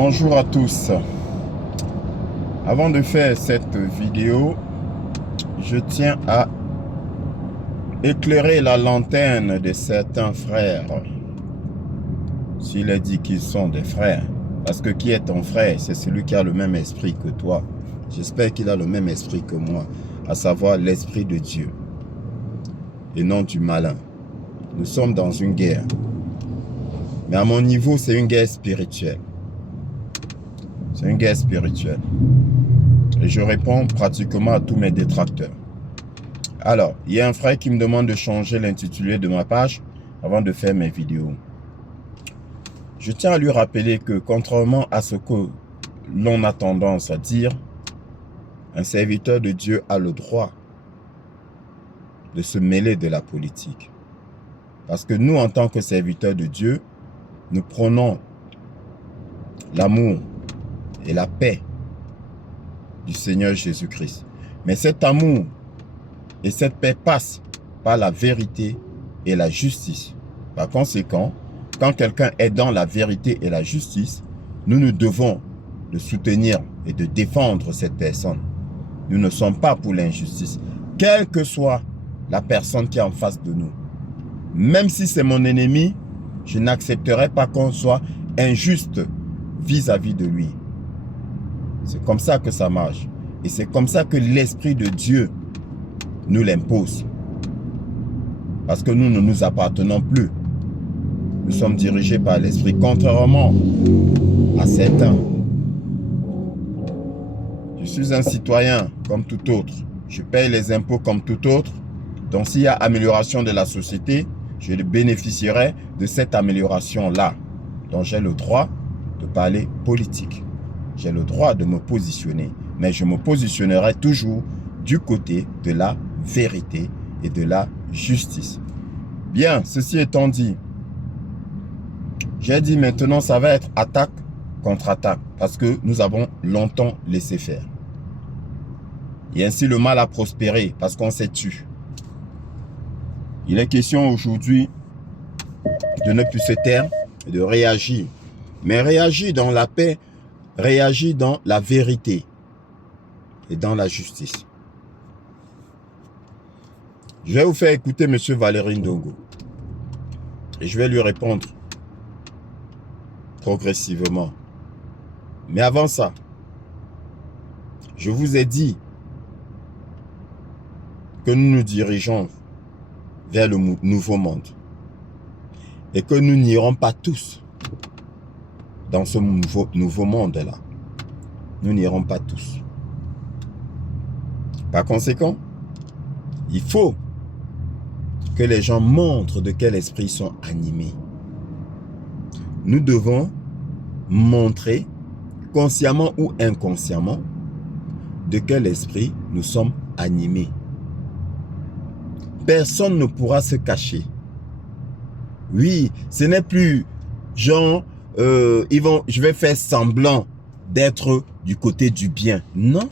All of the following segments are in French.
Bonjour à tous. Avant de faire cette vidéo, je tiens à éclairer la lanterne de certains frères. S'il est dit qu'ils sont des frères, parce que qui est ton frère? C'est celui qui a le même esprit que toi. J'espère qu'il a le même esprit que moi, à savoir l'esprit de Dieu et non du malin. Nous sommes dans une guerre. Mais à mon niveau, c'est une guerre spirituelle. C'est une guerre spirituelle. Et je réponds pratiquement à tous mes détracteurs. Alors, il y a un frère qui me demande de changer l'intitulé de ma page avant de faire mes vidéos. Je tiens à lui rappeler que, contrairement à ce que l'on a tendance à dire, un serviteur de Dieu a le droit de se mêler de la politique. Parce que nous, en tant que serviteurs de Dieu, nous prenons l'amour et la paix du Seigneur Jésus-Christ. Mais cet amour et cette paix passent par la vérité et la justice. Par conséquent, quand quelqu'un est dans la vérité et la justice, nous nous devons de soutenir et de défendre cette personne. Nous ne sommes pas pour l'injustice, quelle que soit la personne qui est en face de nous. Même si c'est mon ennemi, je n'accepterai pas qu'on soit injuste vis-à-vis de lui. C'est comme ça que ça marche. Et c'est comme ça que l'Esprit de Dieu nous l'impose. Parce que nous ne nous appartenons plus. Nous sommes dirigés par l'Esprit, contrairement à certains. Je suis un citoyen comme tout autre. Je paye les impôts comme tout autre. Donc s'il y a amélioration de la société, je bénéficierai de cette amélioration-là. Donc j'ai le droit de parler politique. J'ai le droit de me positionner. Mais je me positionnerai toujours du côté de la vérité et de la justice. Bien, ceci étant dit, j'ai dit maintenant ça va être attaque contre attaque. Parce que nous avons longtemps laissé faire. Et ainsi le mal a prospéré parce qu'on s'est tué. Il est question aujourd'hui de ne plus se taire et de réagir. Mais réagir dans la paix, réagir dans la vérité et dans la justice. Je vais vous faire écouter M. Valérie Ndongo. Et je vais lui répondre progressivement. Mais avant ça, je vous ai dit que nous nous dirigeons vers le nouveau monde. Et que nous n'irons pas tous dans ce nouveau monde-là. Nous n'irons pas tous. Par conséquent, il faut que les gens montrent de quel esprit ils sont animés. Nous devons montrer, consciemment ou inconsciemment, de quel esprit nous sommes animés. Personne ne pourra se cacher. Oui, ce n'est plus genre, je vais faire semblant d'être du côté du bien. Non,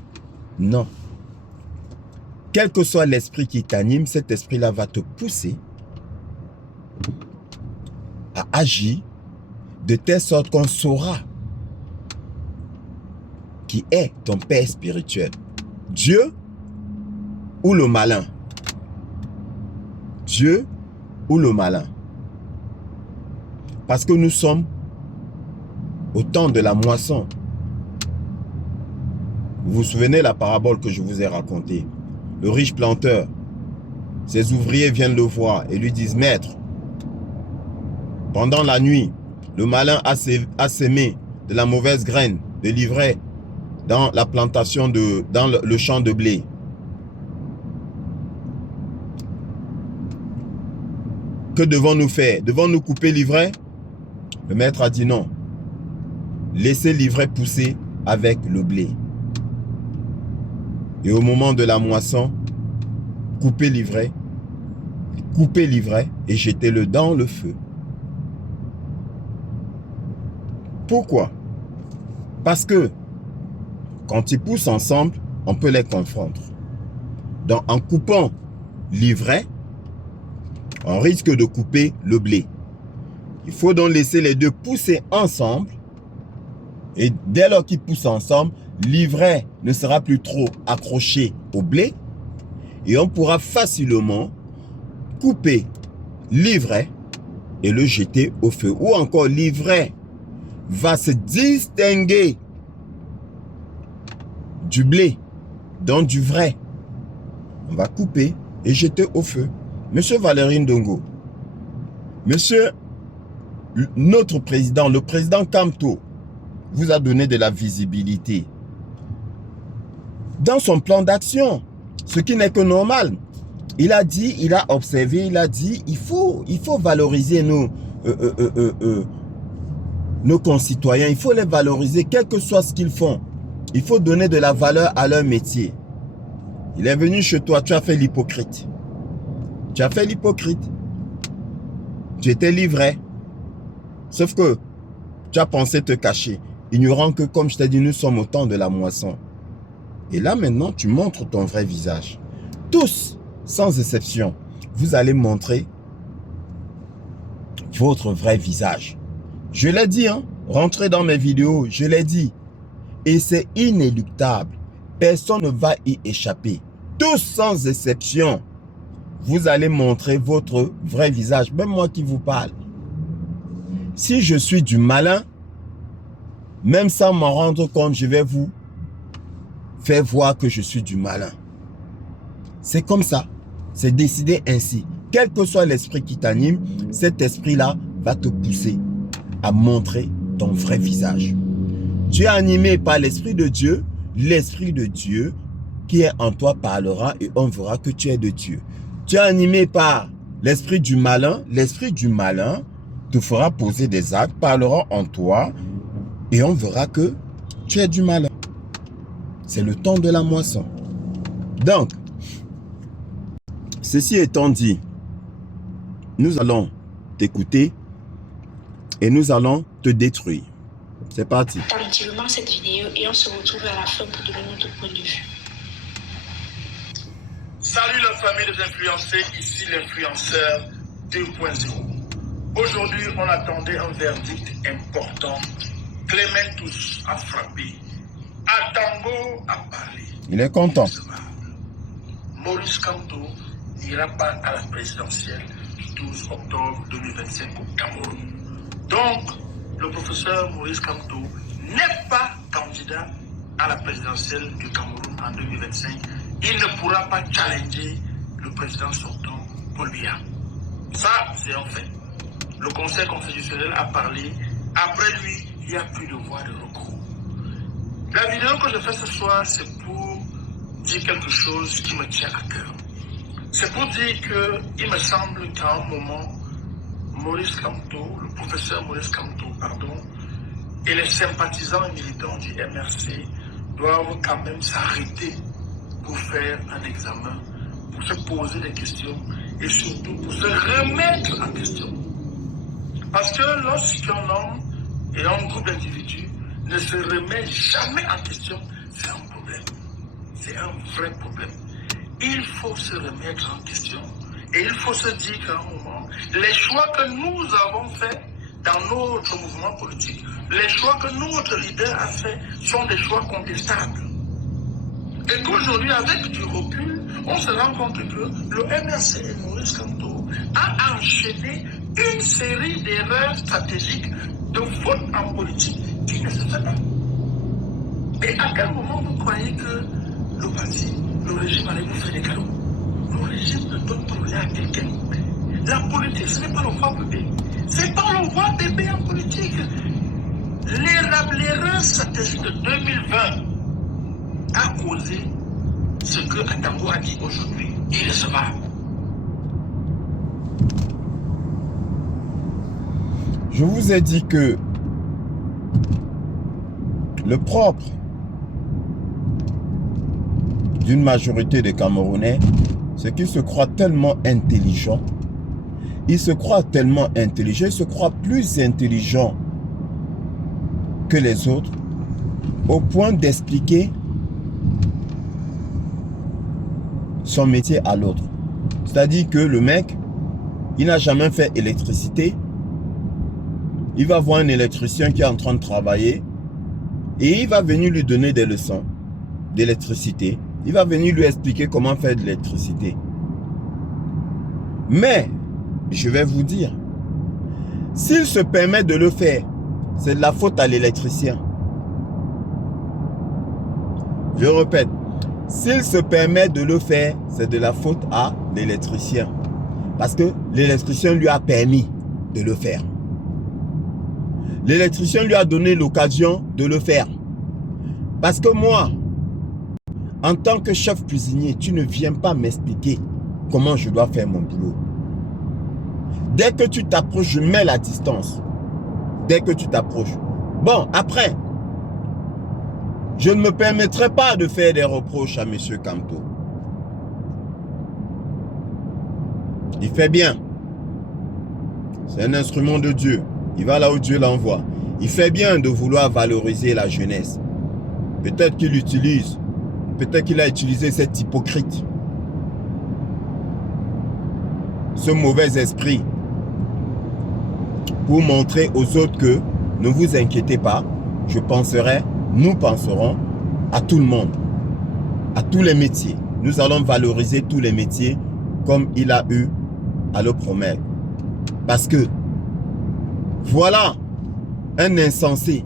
non. Quel que soit l'esprit qui t'anime, cet esprit-là va te pousser à agir de telle sorte qu'on saura qui est ton père spirituel. Dieu ou le malin? Dieu ou le malin? Parce que nous sommes au temps de la moisson. Vous vous souvenez la parabole que je vous ai racontée? Le riche planteur, ses ouvriers viennent le voir et lui disent: Maître, pendant la nuit, le malin a sémé de la mauvaise graine de l'ivraie dans la plantation, dans le champ de blé. Que devons-nous faire? Devons-nous couper l'ivraie? Le maître a dit non. Laissez l'ivraie pousser avec le blé. Et au moment de la moisson, coupez l'ivraie et jetez-le dans le feu. Pourquoi? Parce que quand ils poussent ensemble, on peut les confondre. Donc en coupant l'ivraie, on risque de couper le blé. Il faut donc laisser les deux pousser ensemble Et dès lors qu'ils poussent ensemble, l'ivraie ne sera plus trop accroché au blé et on pourra facilement couper l'ivraie et le jeter au feu. Ou encore l'ivraie va se distinguer du blé, donc du vrai. On va couper et jeter au feu. Monsieur Valérie Ndongo, monsieur, notre président, le président Kamto, vous a donné de la visibilité dans son plan d'action, ce qui n'est que normal. Il a dit, il a observé, il a dit, il faut valoriser nos concitoyens, il faut les valoriser, quel que soit ce qu'ils font. Il faut donner de la valeur à leur métier. Il est venu chez toi, tu as fait l'hypocrite. Tu as fait l'hypocrite. Tu étais livré. Sauf que tu as pensé te cacher, ignorant que, comme je t'ai dit, nous sommes au temps de la moisson. Et là, maintenant, tu montres ton vrai visage. Tous, sans exception, vous allez montrer votre vrai visage. Je l'ai dit, hein, rentrez dans mes vidéos, je l'ai dit. Et c'est inéluctable. Personne ne va y échapper. Tous, sans exception, vous allez montrer votre vrai visage. Même moi qui vous parle. Si je suis du malin, même sans m'en rendre compte, je vais vous faire voir que je suis du malin. C'est comme ça. C'est décidé ainsi. Quel que soit l'esprit qui t'anime, cet esprit-là va te pousser à montrer ton vrai visage. Tu es animé par l'esprit de Dieu qui est en toi parlera et on verra que tu es de Dieu. Tu es animé par l'esprit du malin te fera poser des actes, parlera en toi et on verra que tu es du malin. C'est le temps de la moisson. Donc, ceci étant dit, nous allons t'écouter et nous allons te détruire. C'est parti. Attentivement cette vidéo et on se retrouve à la fin pour donner notre point de vue. Salut la famille des influencés, ici l'influenceur 2.0. Aujourd'hui, on attendait un verdict important. Clémentus a frappé. Atango a parlé. Il est content. Maurice Kamto n'ira pas à la présidentielle du 12 octobre 2025 au Cameroun. Donc, le professeur Maurice Kamto n'est pas candidat à la présidentielle du Cameroun en 2025. Il ne pourra pas challenger le président sortant, Paul Biya. Ça, c'est un fait. Le Conseil constitutionnel a parlé. Après lui, il n'y a plus de voie de recours. La vidéo que je fais ce soir, c'est pour dire quelque chose qui me tient à cœur. C'est pour dire qu'il me semble qu'à un moment, Maurice Kamto, le professeur Maurice Kamto, pardon, et les sympathisants et militants du MRC doivent quand même s'arrêter pour faire un examen, pour se poser des questions et surtout pour se remettre en question. Parce que lorsqu'un homme et un groupe d'individus ne se remet jamais en question, c'est un problème. C'est un vrai problème. Il faut se remettre en question et il faut se dire qu'à un moment, les choix que nous avons faits dans notre mouvement politique, les choix que notre leader a faits sont des choix contestables. Et qu'aujourd'hui, avec du recul, on se rend compte que le MRC et Maurice Kamto a enchaîné une série d'erreurs stratégiques, de fautes en politique qui ne se fait pas. Et à quel moment vous croyez que le parti, le régime allait vous faire des cadeaux? Le régime ne donne pas rien à quelqu'un. La politique, ce n'est pas le roi bébé. C'est pas le roi bébé en politique. L'erreur stratégique de 2020 a causé ce que Atango a dit aujourd'hui. Irrecevable. Je vous ai dit que le propre d'une majorité de Camerounais, c'est qu'ils se croient tellement intelligents. Ils se croient tellement intelligents, ils se croient plus intelligents que les autres, au point d'expliquer son métier à l'autre. C'est-à-dire que le mec, il n'a jamais fait électricité. Il va voir un électricien qui est en train de travailler. Et il va venir lui donner des leçons d'électricité. Il va venir lui expliquer comment faire de l'électricité. Mais, je vais vous dire, s'il se permet de le faire, c'est de la faute à l'électricien. Je répète, s'il se permet de le faire, c'est de la faute à l'électricien. Parce que l'électricien lui a permis de le faire. L'électricien lui a donné l'occasion de le faire. Parce que moi, en tant que chef cuisinier, tu ne viens pas m'expliquer comment je dois faire mon boulot. Dès que tu t'approches, je mets la distance. Dès que tu t'approches. Bon, après, je ne me permettrai pas de faire des reproches à M. Kamto. Il fait bien. C'est un instrument de Dieu. Il va là où Dieu l'envoie. Il fait bien de vouloir valoriser la jeunesse. Peut-être qu'il utilise, peut-être qu'il a utilisé cet hypocrite, ce mauvais esprit, pour montrer aux autres que ne vous inquiétez pas, je penserai, nous penserons à tout le monde, à tous les métiers. Nous allons valoriser tous les métiers comme il a eu à le promettre. Parce que voilà un insensé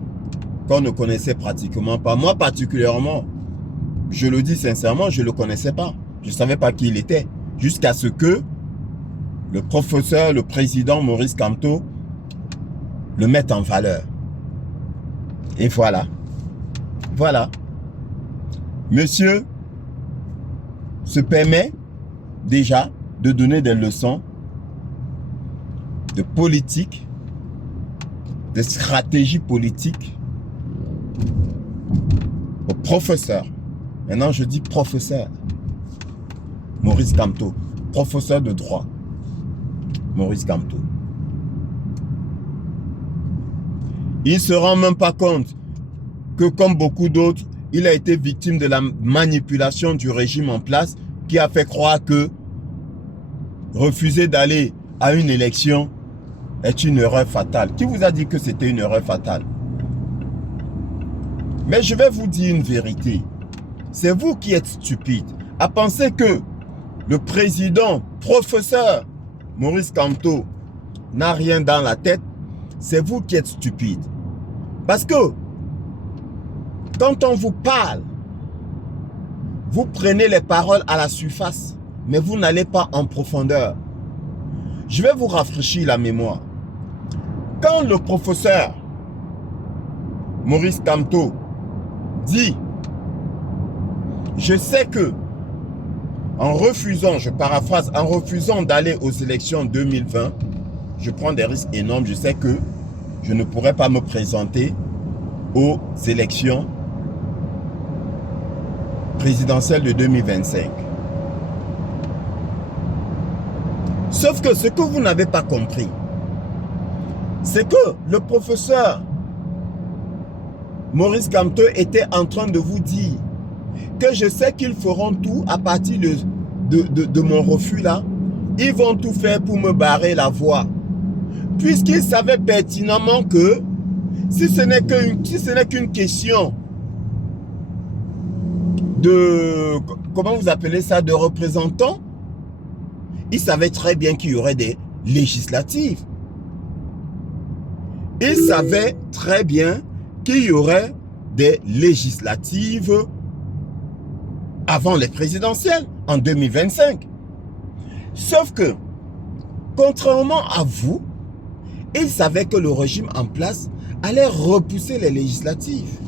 qu'on ne connaissait pratiquement pas. Moi particulièrement, je le dis sincèrement, je ne le connaissais pas. Je ne savais pas qui il était. Jusqu'à ce que le professeur, le président Maurice Kamto le mette en valeur. Et voilà. Voilà. Monsieur se permet déjà de donner des leçons de politique, de stratégie politique au professeur. Maintenant, je dis professeur Maurice Kamto, professeur de droit Maurice Kamto. Il ne se rend même pas compte que, comme beaucoup d'autres, il a été victime de la manipulation du régime en place qui a fait croire que refuser d'aller à une élection est une erreur fatale. Qui vous a dit que c'était une erreur fatale? Mais je vais vous dire une vérité. C'est vous qui êtes stupide à penser que le président, professeur Maurice Kamto n'a rien dans la tête. C'est vous qui êtes stupide. Parce que quand on vous parle, vous prenez les paroles à la surface, mais vous n'allez pas en profondeur. Je vais vous rafraîchir la mémoire. Quand le professeur Maurice Kamto dit « Je sais que en refusant, je paraphrase, en refusant d'aller aux élections 2020, je prends des risques énormes, je sais que je ne pourrai pas me présenter aux élections présidentielles de 2025. » Sauf que ce que vous n'avez pas compris, c'est que le professeur Maurice Kamto était en train de vous dire que je sais qu'ils feront tout à partir de mon refus là. Ils vont tout faire pour me barrer la voie. Puisqu'ils savaient pertinemment que si ce n'est qu'une question de, comment vous appelez ça, de représentants, ils savaient très bien qu'il y aurait des législatives. Ils savaient très bien qu'il y aurait des législatives avant les présidentielles en 2025. Sauf que, contrairement à vous, ils savaient que le régime en place allait repousser les législatives.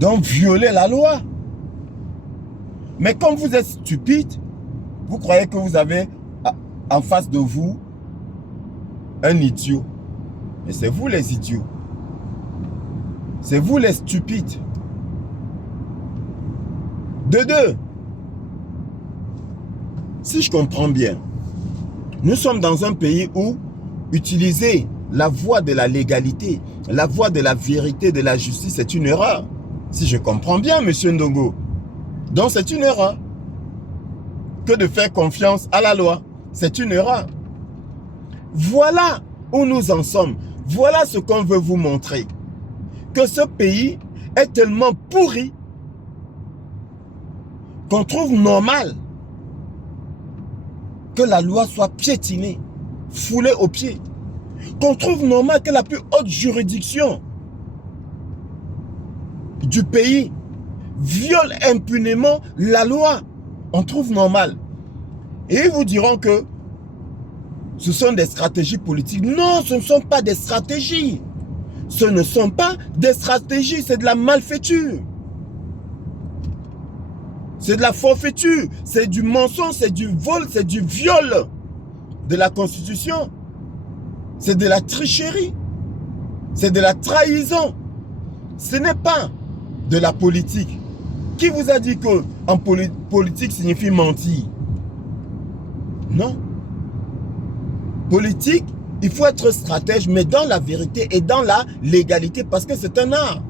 Donc violer la loi. Mais comme vous êtes stupide, vous croyez que vous avez en face de vous un idiot. Mais c'est vous les idiots. C'est vous les stupides. De deux, si je comprends bien, nous sommes dans un pays où utiliser la voie de la légalité, la voie de la vérité, de la justice, c'est une erreur. Si je comprends bien, monsieur Ndongo. Donc c'est une erreur. Que de faire confiance à la loi, c'est une erreur. Voilà où nous en sommes. Voilà ce qu'on veut vous montrer. que ce pays est tellement pourri qu'on trouve normal que la loi soit piétinée, foulée aux pieds. Qu'on trouve normal que la plus haute juridiction du pays viole impunément la loi. On trouve normal. Et ils vous diront que ce sont des stratégies politiques. Non, ce ne sont pas des stratégies. Ce ne sont pas des stratégies, c'est de la malfaiture. C'est de la forfaiture, c'est du mensonge, c'est du vol, c'est du viol de la Constitution. C'est de la tricherie. C'est de la trahison. Ce n'est pas de la politique. Qui vous a dit que en politique signifie mentir? Non. Politique, il faut être stratège, mais dans la vérité et dans la légalité, parce que c'est un art.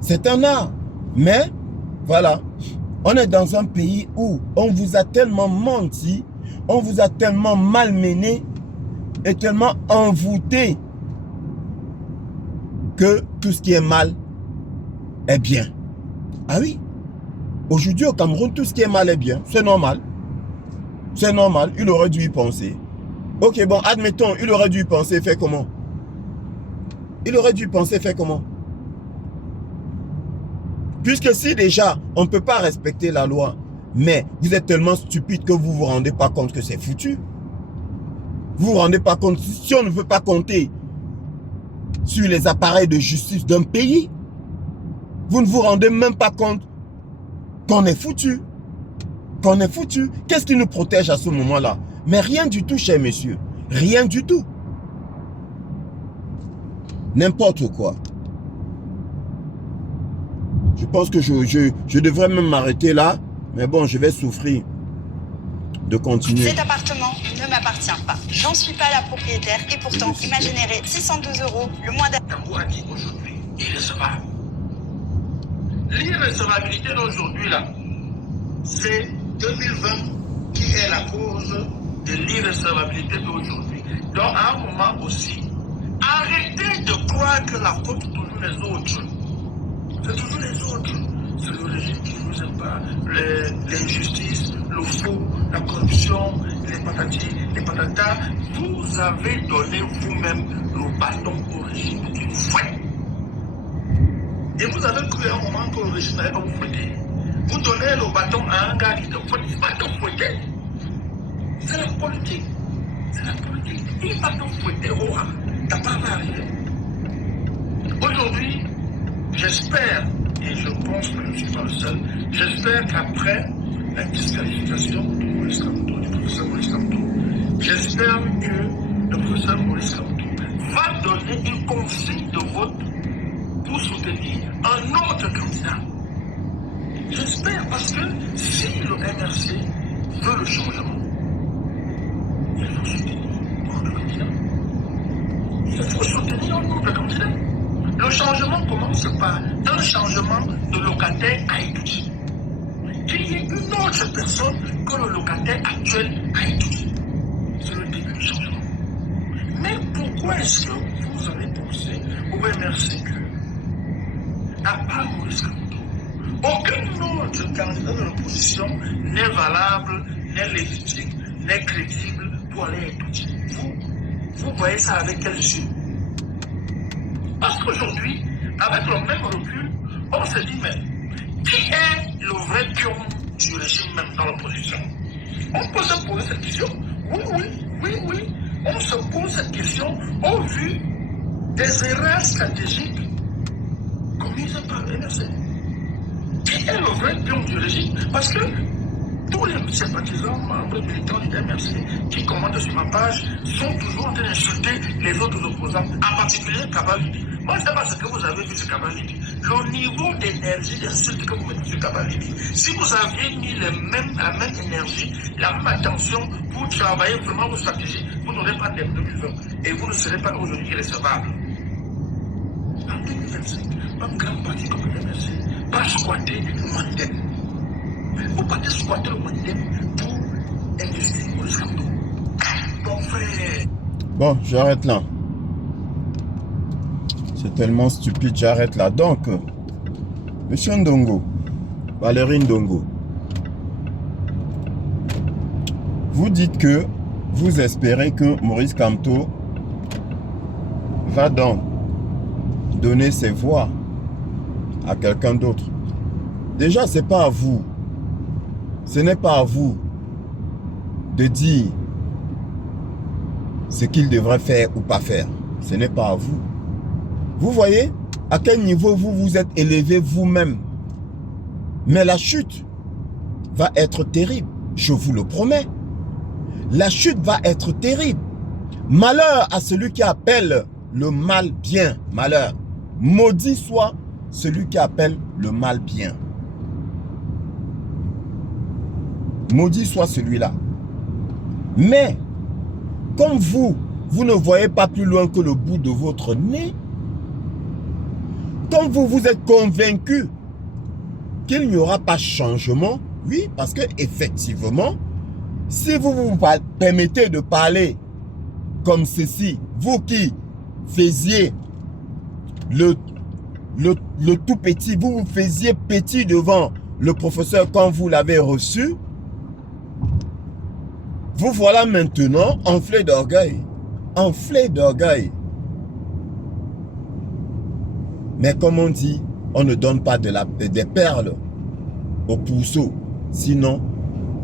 C'est un art. Mais, voilà, on est dans un pays où on vous a tellement menti, on vous a tellement malmené et tellement envoûté que tout ce qui est mal est bien. Ah oui, aujourd'hui au Cameroun, tout ce qui est mal est bien. C'est normal. C'est normal, il aurait dû y penser. Ok, bon, admettons, il aurait dû y penser, faire comment? Il aurait dû penser, faire comment? Puisque si déjà, on ne peut pas respecter la loi, mais vous êtes tellement stupide que vous ne vous rendez pas compte que c'est foutu. Vous ne vous rendez pas compte, si on ne veut pas compter sur les appareils de justice d'un pays, vous ne vous rendez même pas compte qu'on est foutu. Qu'on est foutu. Qu'est-ce qui nous protège à ce moment-là? Mais rien du tout, cher monsieur. Rien du tout. N'importe quoi. Je pense que je devrais même m'arrêter là. Mais bon, je vais souffrir de continuer. Cet appartement ne m'appartient pas. J'en suis pas la propriétaire et pourtant, il m'a généré 612 € le mois dernier. Tambo a dit aujourd'hui, irrecevable. L'irrecevabilité d'aujourd'hui, là, c'est 2020 qui est la cause de l'irrecevabilité d'aujourd'hui. Donc, à un moment aussi, arrêtez de croire que la faute est toujours les autres. C'est toujours les autres. C'est le régime qui ne vous aime pas, l'injustice, le faux, la corruption, les patatis, les patatas. Vous avez donné vous-même le bâton au régime qui vous fouette. Et vous avez cru à un moment que le régime n'allait pas vous fouetter. Vous donnez le bâton à un gars qui te fouette, il va te fouetter. C'est la politique. C'est la politique. Il va te fouetter. Oh, t'as pas arrivé. Aujourd'hui, j'espère, et je pense que je ne suis pas le seul, j'espère qu'après la disqualification du professeur Maurice Kamto, j'espère que le professeur Maurice Kamto va donner une consigne de vote pour soutenir un autre candidat. J'espère, parce que si le MRC veut le changement, il faut soutenir un autre candidat. Il faut soutenir un autre candidat. Le changement commence par un changement de locataire à étudier. Qu'il y ait une autre personne que le locataire actuel a étudié. C'est le début du changement. Mais pourquoi est-ce que vous avez pensé au MRC que, à part Maurice Kamto, aucun autre candidat de l'opposition n'est valable, n'est légitime, n'est crédible pour aller étudier? Vous voyez ça avec quels yeux? Parce qu'aujourd'hui, avec le même recul, on se dit, mais qui est le vrai pion du régime même dans l'opposition? On peut se poser cette question. Oui. On se pose cette question au vu des erreurs stratégiques commises par le MRC. Qui est le vrai pion du régime? Parce que tous les sympathisants, membres militants du MRC qui commandent sur ma page sont toujours en train d'insulter les autres opposants, en particulier Kabalidi. Moi, je ne sais pas ce que vous avez vu sur Kabalidi. Le niveau d'énergie d'insulte que vous mettez sur Kabalidi, si vous aviez mis la même énergie, la même attention pour travailler vraiment vos stratégies, vous n'aurez pas d'être 2020 et vous ne serez pas aujourd'hui irrecevable. En 2025, un grand parti comme le MRC va squatter le Mandem. Vous partez squatter le Mandem pour investir pour le Kamto. Bon frère. Bon, j'arrête là. C'est tellement stupide, j'arrête là. Donc, Monsieur Ndongo, Valérie Ndongo, vous dites que vous espérez que Maurice Kamto va donc donner ses voix à quelqu'un d'autre. Déjà, ce n'est pas à vous. Ce n'est pas à vous de dire ce qu'il devrait faire ou pas faire. Ce n'est pas à vous. Vous voyez à quel niveau vous vous êtes élevé vous-même. Mais la chute va être terrible. Je vous le promets. La chute va être terrible. Malheur à celui qui appelle le mal bien. Malheur. Maudit soit celui qui appelle le mal bien. Maudit soit celui-là. Mais, comme vous ne voyez pas plus loin que le bout de votre nez, comme vous êtes convaincu qu'il n'y aura pas changement, oui, parce que effectivement, si vous vous permettez de parler comme ceci, vous qui faisiez le tout petit, vous vous faisiez petit devant le professeur quand vous l'avez reçu, vous voilà maintenant enflé d'orgueil. Enflé d'orgueil. Mais comme on dit, on ne donne pas des perles aux pourceaux. Sinon,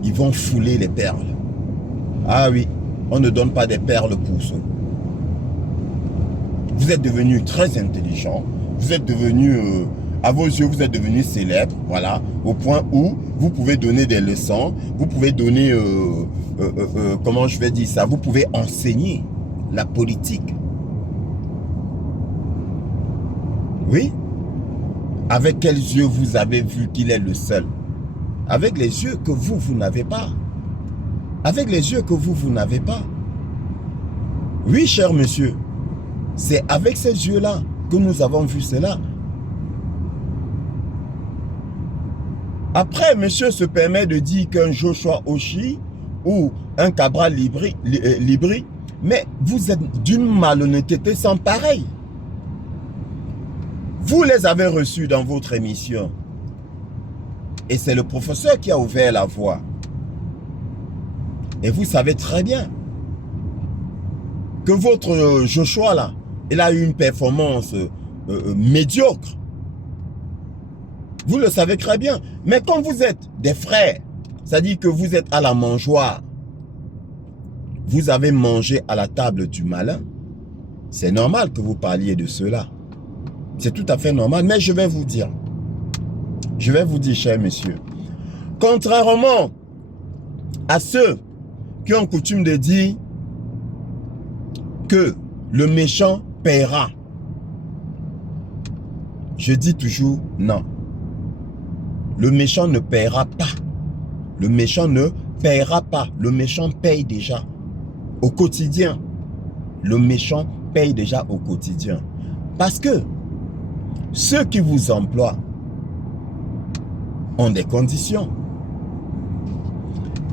ils vont fouler les perles. Ah oui, on ne donne pas des perles aux pourceaux. Vous êtes devenu très intelligent. Vous êtes devenu, à vos yeux, vous êtes devenu célèbre. Voilà, au point où vous pouvez donner des leçons. Vous pouvez donner, comment je vais dire ça, vous pouvez enseigner la politique. Oui. Avec quels yeux vous avez vu qu'il est le seul? Avec les yeux que vous n'avez pas. Avec les yeux que vous n'avez pas. Oui, cher monsieur. C'est avec ces yeux-là que nous avons vu cela. Après, monsieur se permet de dire qu'un Joshua Oshi ou un Cabral Libri, mais vous êtes d'une malhonnêteté sans pareil. Vous les avez reçus dans votre émission. Et c'est le professeur qui a ouvert la voie. Et vous savez très bien que votre Joshua là, il a eu une performance médiocre. Vous le savez très bien. Mais quand vous êtes des frères, c'est-à-dire que vous êtes à la mangeoire, vous avez mangé à la table du malin, c'est normal que vous parliez de cela. C'est tout à fait normal. Mais je vais vous dire, chers messieurs, contrairement à ceux qui ont coutume de dire que le méchant paiera, je dis toujours non. Le méchant ne paiera pas. Le méchant ne paiera pas. Le méchant paye déjà au quotidien. Le méchant paye déjà au quotidien. Parce que ceux qui vous emploient ont des conditions.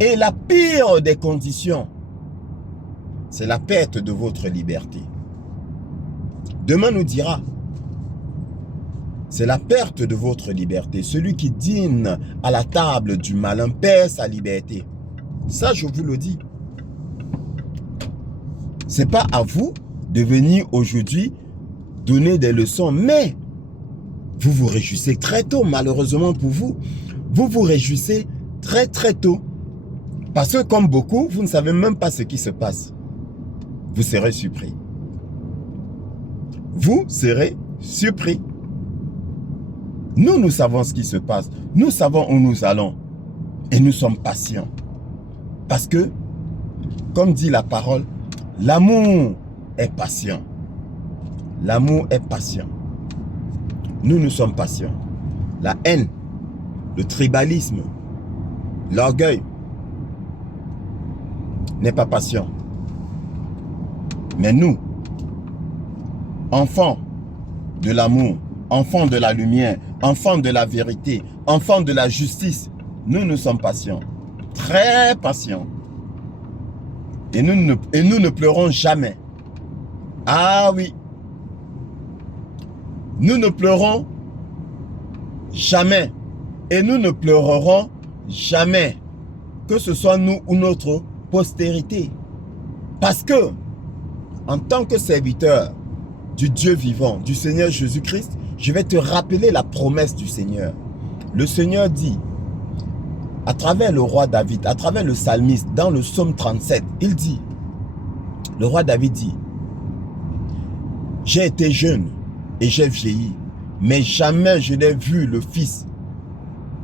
Et la pire des conditions, c'est la perte de votre liberté. Demain nous dira, c'est la perte de votre liberté. Celui qui dîne à la table du malin perd sa liberté. Ça, je vous le dis. Ce n'est pas à vous de venir aujourd'hui donner des leçons, mais vous vous réjouissez très tôt, malheureusement pour vous. Vous vous réjouissez très très tôt. Parce que comme beaucoup, vous ne savez même pas ce qui se passe. Vous serez surpris. Vous serez surpris. Nous savons ce qui se passe. Nous savons où nous allons. Et nous sommes patients. Parce que, comme dit la parole, l'amour est patient. L'amour est patient. Nous sommes patients. La haine, le tribalisme, l'orgueil n'est pas patient. Mais nous, enfants de l'amour, enfants de la lumière, enfants de la vérité, enfants de la justice, nous sommes patients. Très patients. Et nous ne pleurons jamais. Ah oui. Nous ne pleurons jamais. Et nous ne pleurerons jamais. Que ce soit nous ou notre postérité. Parce que, en tant que serviteur du Dieu vivant, du Seigneur Jésus-Christ, je vais te rappeler la promesse du Seigneur. Le Seigneur dit, à travers le roi David, à travers le psalmiste, dans le psaume 37, il dit, le roi David dit, « J'ai été jeune et j'ai vieilli, mais jamais je n'ai vu le fils,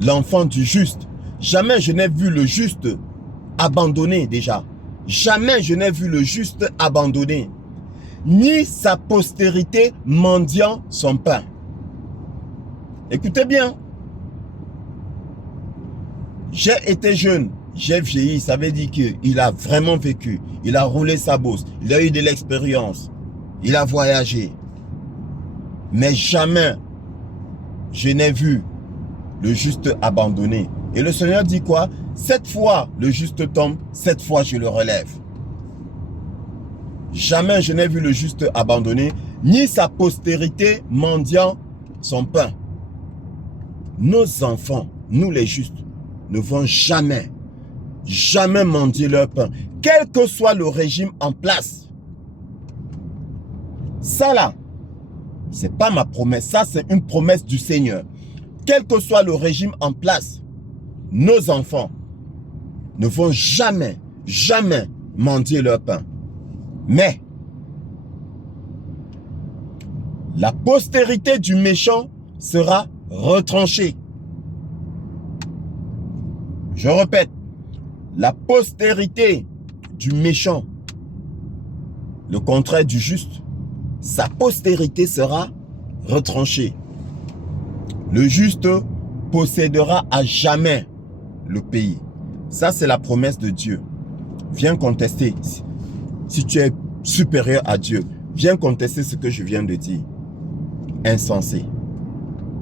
l'enfant du juste. Jamais je n'ai vu le juste abandonné déjà. Jamais je n'ai vu le juste abandonné, ni sa postérité mendiant son pain. » Écoutez bien. J'ai été jeune, j'ai vieilli, ça veut dire qu'il a vraiment vécu. Il a roulé sa bosse, il a eu de l'expérience, il a voyagé. Mais jamais je n'ai vu le juste abandonné. Et le Seigneur dit quoi? 7 fois le juste tombe, 7 fois je le relève. Jamais je n'ai vu le juste abandonné, ni sa postérité mendiant son pain. Nos enfants, nous les justes, ne vont jamais, jamais mendier leur pain, quel que soit le régime en place. Ça là, c'est pas ma promesse, ça c'est une promesse du Seigneur. Quel que soit le régime en place, nos enfants ne vont jamais, jamais mendier leur pain. Mais la postérité du méchant sera retranchée. Je répète, la postérité du méchant, le contraire du juste, sa postérité sera retranchée. Le juste possédera à jamais le pays. Ça, c'est la promesse de Dieu. Viens contester. Si tu es supérieur à Dieu, viens contester ce que je viens de dire. Insensé.